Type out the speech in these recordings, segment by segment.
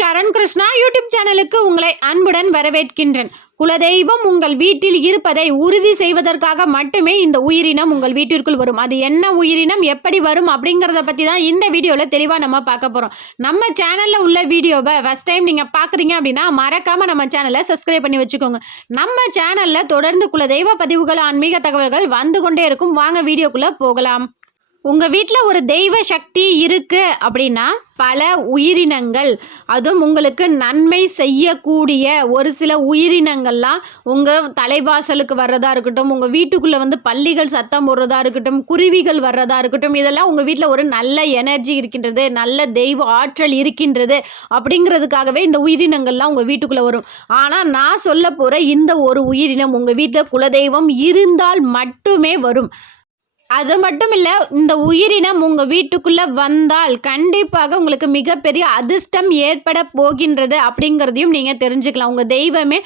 சரண் Krishna YouTube சேனலுக்கு உங்களை அன்புடன் வரவேற்கின்றேன். குலதெய்வம் உங்கள் வீட்டில் இருப்பதை உறுதி செய்வதற்காக மட்டுமே இந்த உயிரினம் உங்கள் வீட்டிற்குள் வரும். அது என்ன உயிரினம் எப்படி வரும் அப்படிங்கிறத பற்றி தான் இந்த வீடியோவில் தெளிவாக நம்ம பார்க்க போகிறோம் நம்ம சேனலில் உள்ள வீடியோவை ஃபஸ்ட் டைம் நீங்கள் பார்க்குறீங்க அப்படின்னா மறக்காமல் நம்ம சேனலை சப்ஸ்கிரைப் பண்ணி வச்சுக்கோங்க. நம்ம சேனலில் தொடர்ந்து குலதெய்வ பதிவுகள் ஆன்மீக தகவல்கள் வந்து கொண்டே இருக்கும். வாங்க வீடியோக்குள்ளே போகலாம். உங்கள் வீட்டில் ஒரு தெய்வ சக்தி இருக்குது அப்படின்னா பல உயிரினங்கள். அதுவும் உங்களுக்கு நன்மை செய்யக்கூடிய ஒரு சில உயிரினங்கள்லாம் உங்கள் தலைவாசலுக்கு வர்றதா இருக்கட்டும் உங்கள் வீட்டுக்குள்ளே வந்து பள்ளிகள் சத்தம் போடுறதா இருக்கட்டும் குருவிகள் வர்றதா இருக்கட்டும் இதெல்லாம் உங்கள் வீட்டில் ஒரு நல்ல எனர்ஜி இருக்கின்றது நல்ல தெய்வ ஆற்றல் இருக்கின்றது அப்படிங்கிறதுக்காகவே இந்த உயிரினங்கள்லாம் உங்கள் வீட்டுக்குள்ளே வரும். ஆனால் நான் சொல்ல போகிற இந்த ஒரு உயிரினம் உங்கள் வீட்டில் குலதெய்வம் இருந்தால் மட்டுமே வரும். அது மட்டும் இல்லை இந்த உயிரினம் உங்கள் வீட்டுக்குள்ளே வந்தால் கண்டிப்பாக உங்களுக்கு மிகப்பெரிய அதிர்ஷ்டம் ஏற்பட போகின்றது அப்படிங்கிறதையும் நீங்கள் தெரிஞ்சுக்கலாம். உங்கள் தெய்வமே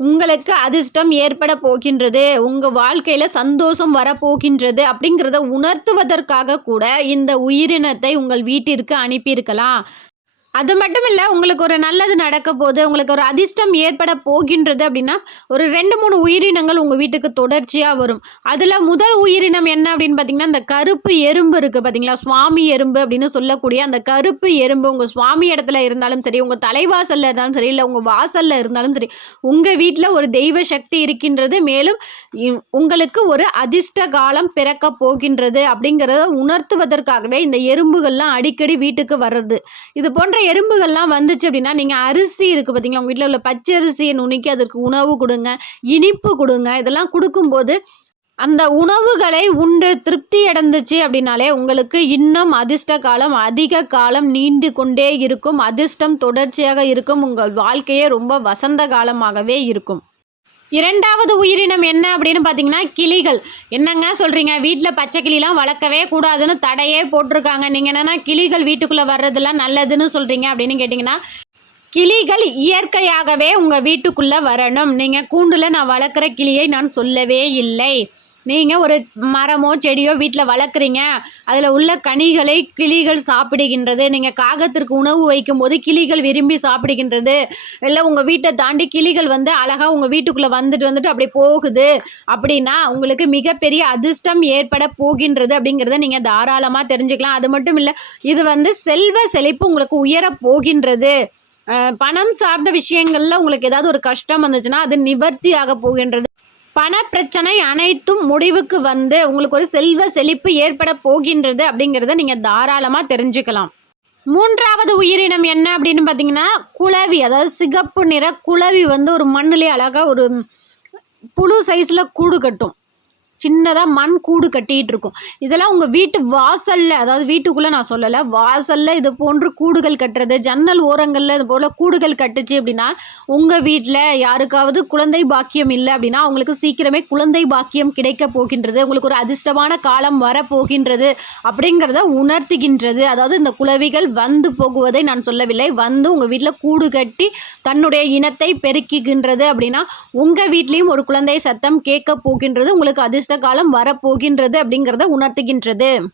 உங்களுக்கு அதிர்ஷ்டம் ஏற்பட போகின்றது உங்கள் வாழ்க்கையில் சந்தோஷம் வரப்போகின்றது அப்படிங்கிறத உணர்த்துவதற்காக கூட இந்த உயிரினத்தை உங்கள் வீட்டிற்கு அனுப்பியிருக்கலாம். அது மட்டும் இல்லை உங்களுக்கு ஒரு நல்லது நடக்க போகுது உங்களுக்கு ஒரு அதிர்ஷ்டம் ஏற்பட போகின்றது அப்படின்னா ஒரு ரெண்டு மூணு உயிரினங்கள் உங்கள் வீட்டுக்கு தொடர்ச்சியாக வரும். அதில் முதல் உயிரினம் என்ன அப்படின்னு பார்த்தீங்கன்னா இந்த கருப்பு எறும்பு இருக்குது பார்த்தீங்களா சுவாமி எறும்பு அப்படின்னு சொல்லக்கூடிய அந்த கருப்பு எறும்பு உங்கள் சுவாமி இடத்துல இருந்தாலும் சரி உங்கள் தலைவாசலில் இருந்தாலும் சரி இல்லை உங்கள் வாசலில் இருந்தாலும் சரி உங்கள் வீட்டில் ஒரு தெய்வ சக்தி இருக்கின்றது. மேலும் இ- உங்களுக்கு ஒரு அதிர்ஷ்ட காலம் பிறக்க போகின்றது அப்படிங்கிறத உணர்த்துவதற்காகவே இந்த எறும்புகள்லாம் அடிக்கடி வீட்டுக்கு வர்றது. இது போன்ற எறும்புகள்லாம் வந்துச்சு அப்படின்னா நீங்கள் அரிசி இருக்குது பார்த்தீங்களா உங்கள் வீட்டில் உள்ள பச்சை அரிசியை நுணுக்கி அதற்கு உணவு கொடுங்க இனிப்பு கொடுங்க இதெல்லாம் கொடுக்கும்போது அந்த உணவுகளை உண்டு திருப்தி அடைந்துச்சு அப்படின்னாலே உங்களுக்கு இன்னும் அதிர்ஷ்ட காலம் அதிக காலம் நீண்டு கொண்டே இருக்கும். அதிர்ஷ்டம் தொடர்ச்சியாக இருக்கும். உங்கள் வாழ்க்கையே ரொம்ப வசந்த காலமாகவே இருக்கும். இரண்டாவது உயிரினம் என்ன அப்படின்னு பார்த்தீங்கன்னா கிளிகள். என்னங்க சொல்கிறீங்க வீட்டில் பச்சை கிளிலாம் வளர்க்கவே கூடாதுன்னு தடையே போட்டிருக்காங்க. நீங்கள் என்னென்னா கிளிகள் வீட்டுக்குள்ளே வர்றதெல்லாம் நல்லதுன்னு சொல்கிறீங்க அப்படின்னு கேட்டிங்கன்னா கிளிகள் இயற்கையாகவே உங்கள் வீட்டுக்குள்ளே வரணும். நீங்கள் கூண்டில் நான் வளர்க்குற கிளியை நான் சொல்லவே இல்லை. நீங்கள் ஒரு மரமோ செடியோ வீட்டில் வளர்க்குறீங்க அதில் உள்ள கனிகளை கிளிகள் சாப்பிடுகின்றது நீங்கள் காகத்திற்கு உணவு வைக்கும்போது கிளிகள் விரும்பி சாப்பிடுகின்றது இல்லை உங்கள் வீட்டை தாண்டி கிளிகள் வந்து அழகாக உங்கள் வீட்டுக்குள்ளே வந்துட்டு வந்துட்டு அப்படி போகுது அப்படின்னா உங்களுக்கு மிகப்பெரிய அதிர்ஷ்டம் ஏற்பட போகின்றது அப்படிங்கிறத நீங்கள் தாராளமாக தெரிஞ்சுக்கலாம். அது மட்டும் இல்லை இது வந்து செல்வ செழிப்பு உங்களுக்கு உயரப் போகின்றது. பணம் சார்ந்த விஷயங்களில் உங்களுக்கு ஏதாவது ஒரு கஷ்டம் வந்துச்சுன்னா அது நிவர்த்தி ஆக போகின்றது. பண பிரச்சனை அனைத்தும் முடிவுக்கு வந்து உங்களுக்கு ஒரு செல்வ செழிப்பு ஏற்பட போகின்றது அப்படிங்கிறத நீங்கள் தாராளமாக தெரிஞ்சுக்கலாம். மூன்றாவது உயிரினம் என்ன அப்படின்னு பார்த்தீங்கன்னா குளவி அதாவது சிகப்பு நிற குளவி வந்து ஒரு மண்ணிலே அழகாக ஒரு புழு சைஸில் கூடு கட்டும். சின்னதாக மண் கூடு கட்டிகிட்டு இருக்கும். இதெல்லாம் உங்கள் வீட்டு வாசலில் அதாவது வீட்டுக்குள்ளே நான் சொல்லலை வாசலில் இது போன்று கூடுகள் கட்டுறது ஜன்னல் ஓரங்களில் இது போல் கூடுகள் கட்டுச்சு அப்படின்னா உங்கள் வீட்டில் யாருக்காவது குழந்தை பாக்கியம் இல்லை அப்படின்னா அவங்களுக்கு சீக்கிரமே குழந்தை பாக்கியம் கிடைக்க போகின்றது உங்களுக்கு ஒரு அதிர்ஷ்டமான காலம் வரப்போகின்றது அப்படிங்கிறத உணர்த்துகின்றது. அதாவது இந்த குளவிகள் வந்து போகுவதை நான் சொல்லவில்லை வந்து உங்கள் வீட்டில் கூடு கட்டி தன்னுடைய இனத்தை பெருக்கிக்கின்றது அப்படின்னா உங்கள் வீட்லேயும் ஒரு குழந்தை சத்தம் கேட்க போகின்றது உங்களுக்கு அதிர்ஷ்ட காலம் வரப்போகின்றது அப்படிங்கிறத உணர்த்துகின்றது.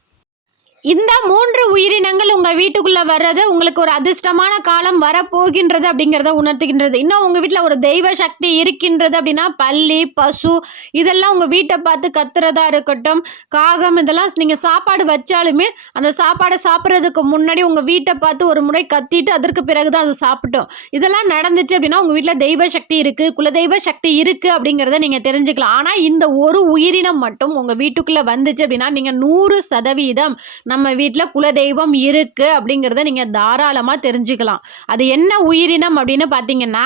இந்த மூன்று உயிரினங்கள் உங்கள் வீட்டுக்குள்ளே வர்றது உங்களுக்கு ஒரு அதிர்ஷ்டமான காலம் வரப்போகின்றது அப்படிங்கிறத உணர்த்துகின்றது. இன்னும் உங்கள் வீட்டில் ஒரு தெய்வ சக்தி இருக்கின்றது அப்படின்னா பள்ளி பசு இதெல்லாம் உங்கள் வீட்டை பார்த்து கத்துறதா இருக்கட்டும். காகம் இதெல்லாம் நீங்கள் சாப்பாடு வச்சாலுமே அந்த சாப்பாடை சாப்பிட்றதுக்கு முன்னாடி உங்கள் வீட்டை பார்த்து ஒரு முறை கத்திட்டு அதற்கு பிறகு தான் அதை சாப்பிட்டோம். இதெல்லாம் நடந்துச்சு அப்படின்னா உங்கள் வீட்டில் தெய்வ சக்தி இருக்குது குலதெய்வ சக்தி இருக்குது அப்படிங்கிறத நீங்கள் தெரிஞ்சுக்கலாம். ஆனால் இந்த ஒரு உயிரினம் மட்டும் உங்கள் வீட்டுக்குள்ளே வந்துச்சு அப்படின்னா நீங்கள் நூறு சதவீதம் நம்ம வீட்டில் குலதெய்வம் இருக்குது அப்படிங்கிறத நீங்கள் தாராளமாக தெரிஞ்சுக்கலாம். அது என்ன உயிரினம் அப்படின்னு பார்த்தீங்கன்னா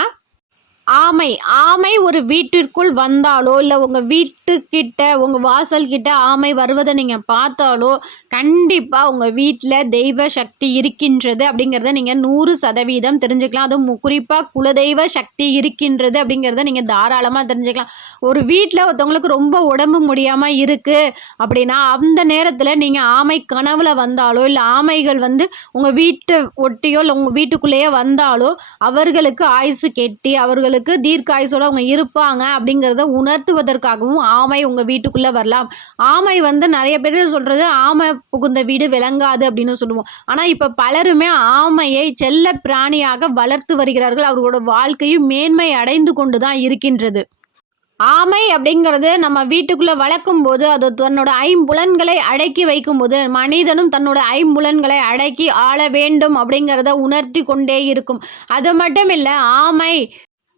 ஆமை ஆமை ஒரு வீட்டிற்குள் வந்தாலோ இல்லை உங்கள் வீட்டுக்கிட்ட உங்கள் வாசல் கிட்ட ஆமை வருவதை நீங்கள் பார்த்தாலோ கண்டிப்பாக உங்கள் வீட்டில் தெய்வ சக்தி இருக்கின்றது அப்படிங்கிறத நீங்கள் நூறு சதவீதம் தெரிஞ்சுக்கலாம். அதுவும் குறிப்பாக குலதெய்வ சக்தி இருக்கின்றது அப்படிங்கிறத நீங்கள் தாராளமாக தெரிஞ்சுக்கலாம். ஒரு வீட்டில் ஒருத்தவங்களுக்கு ரொம்ப உடம்பு முடியாமல் இருக்குது அப்படின்னா அந்த நேரத்தில் நீங்கள் ஆமை கனவில் வந்தாலோ இல்லை ஆமைகள் வந்து உங்கள் வீட்டை ஒட்டியோ இல்லை உங்கள் வீட்டுக்குள்ளேயே வந்தாலோ அவர்களுக்கு ஆயுசு கெட்டி அவர்களுக்கு உங்களுக்கு தீர்க்காயுசோடு அவங்க இருப்பாங்க அப்படிங்கிறத உணர்த்துவதற்காகவும் ஆமை உங்கள் வீட்டுக்குள்ளே வரலாம். ஆமை வந்து நிறைய பேர் சொல்கிறது ஆமை புகுந்த வீடு விளங்காது அப்படின்னு சொல்லுவோம். ஆனால் இப்போ பலருமே ஆமையை செல்ல பிராணியாக வளர்த்து வருகிறார்கள். அவர்களோட வாழ்க்கையும் மேன்மை அடைந்து கொண்டு தான் இருக்கின்றது. ஆமை அப்படிங்கிறது நம்ம வீட்டுக்குள்ளே வளர்க்கும் போது அது தன்னோட ஐம்புலன்களை அடக்கி வைக்கும்போது மனிதனும் தன்னோட ஐம்புலன்களை அடக்கி ஆள வேண்டும் அப்படிங்கிறத உணர்த்தி கொண்டே இருக்கும். அது மட்டும் இல்லை ஆமை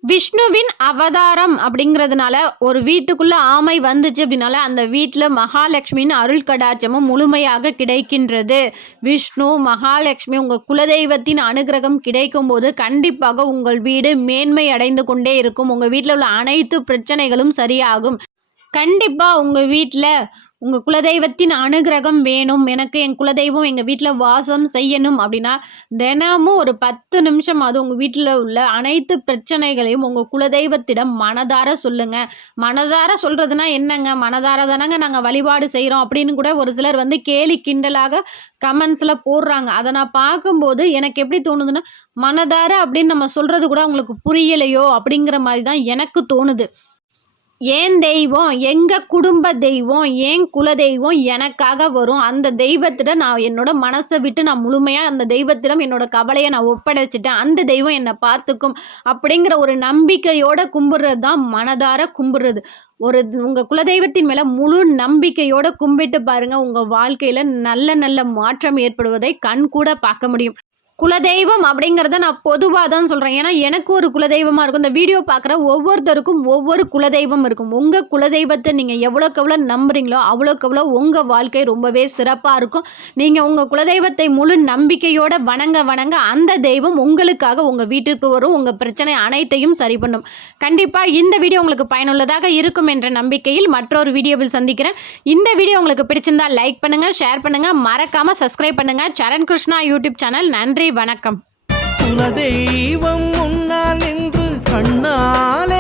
விஷ்ணுவின் அவதாரம் அப்படிங்கிறதுனால ஒரு வீட்டுக்குள்ளே ஆமை வந்துச்சு அப்படின்னால அந்த வீட்டில் மகாலட்சுமியின் அருள் கடாட்சமும் முழுமையாக கிடைக்கின்றது. விஷ்ணு மகாலட்சுமி உங்கள் குலதெய்வத்தின் அனுகிரகம் கிடைக்கும் போது கண்டிப்பாக உங்கள் வீடு மேன்மை அடைந்து கொண்டே இருக்கும். உங்கள் வீட்டில் உள்ள அனைத்து பிரச்சனைகளும் சரியாகும். கண்டிப்பாக உங்கள் வீட்டில் உங்கள் குலதெய்வத்தின் அனுகிரகம் வேணும் எனக்கு என் குலதெய்வம் எங்கள் வீட்டில் வாசம் செய்யணும் அப்படின்னா தினமும் ஒரு பத்து நிமிஷம் அது உங்கள் வீட்டில் உள்ள அனைத்து பிரச்சனைகளையும் உங்கள் குலதெய்வத்திடம் மனதார சொல்லுங்கள் மனதார சொல்கிறதுனா என்னங்க? மனதார தானங்க நாங்கள் வழிபாடு செய்கிறோம் அப்படின்னு கூட ஒரு சிலர் வந்து கேலி கிண்டலாக கமெண்ட்ஸில் போடுறாங்க. அதை நான் பார்க்கும்போது எனக்கு எப்படி தோணுதுன்னா மனதார அப்படின்னு நம்ம சொல்கிறது கூட அவங்களுக்கு புரியலையோ அப்படிங்கிற மாதிரி தான் எனக்கு தோணுது. ஏன் தெய்வம் எங்கள் குடும்ப தெய்வம் ஏன் குல தெய்வம் எனக்காக வரும். அந்த தெய்வத்திடம் நான் என்னோட மனசை விட்டு நான் முழுமையாக அந்த தெய்வத்திடம் என்னோட கவலையை நான் ஒப்படைச்சிட்டேன். அந்த தெய்வம் என்னை பார்த்துக்கும் அப்படிங்கிற ஒரு நம்பிக்கையோட கும்பிட்றது தான் மனதார கும்பிட்றது. ஒரு உங்கள் குலதெய்வத்தின் மேலே முழு நம்பிக்கையோடு கும்பிட்டு பாருங்கள் உங்கள் வாழ்க்கையில் நல்ல நல்ல மாற்றம் ஏற்படுவதை கண் கூட பார்க்க முடியும். குலதெய்வம் அப்படிங்கிறத நான் பொதுவாக தான் சொல்கிறேன் ஏன்னா எனக்கு ஒரு குலதெய்வமாக இருக்கும். இந்த வீடியோ பார்க்குற ஒவ்வொருத்தருக்கும் ஒவ்வொரு குலதெய்வம் இருக்கும். உங்கள் குலதெய்வத்தை நீங்கள் எவ்வளோக்கு எவ்வளோ நம்புறீங்களோ அவ்வளோக்கு எவ்வளோ உங்கள் வாழ்க்கை ரொம்பவே சிறப்பாக இருக்கும். நீங்கள் உங்கள் குலதெய்வத்தை முழு நம்பிக்கையோடு வணங்க வணங்க அந்த தெய்வம் உங்களுக்காக உங்கள் வீட்டிற்கு வரும். உங்கள் பிரச்சனை அனைத்தையும் சரி பண்ணும். கண்டிப்பாக இந்த வீடியோ உங்களுக்கு பயனுள்ளதாக இருக்கும் என்ற நம்பிக்கையில் மற்றொரு வீடியோவில் சந்திக்கிறேன். இந்த வீடியோ உங்களுக்கு பிடிச்சிருந்தா லைக் பண்ணுங்கள் ஷேர் பண்ணுங்கள் மறக்காமல் சப்ஸ்கிரைப் பண்ணுங்கள் சரண் கிருஷ்ணா யூடியூப் சேனல். நன்றி நன்றி வணக்கம். குலதெய்வம் முன்னால் நின்று கண்ணாலே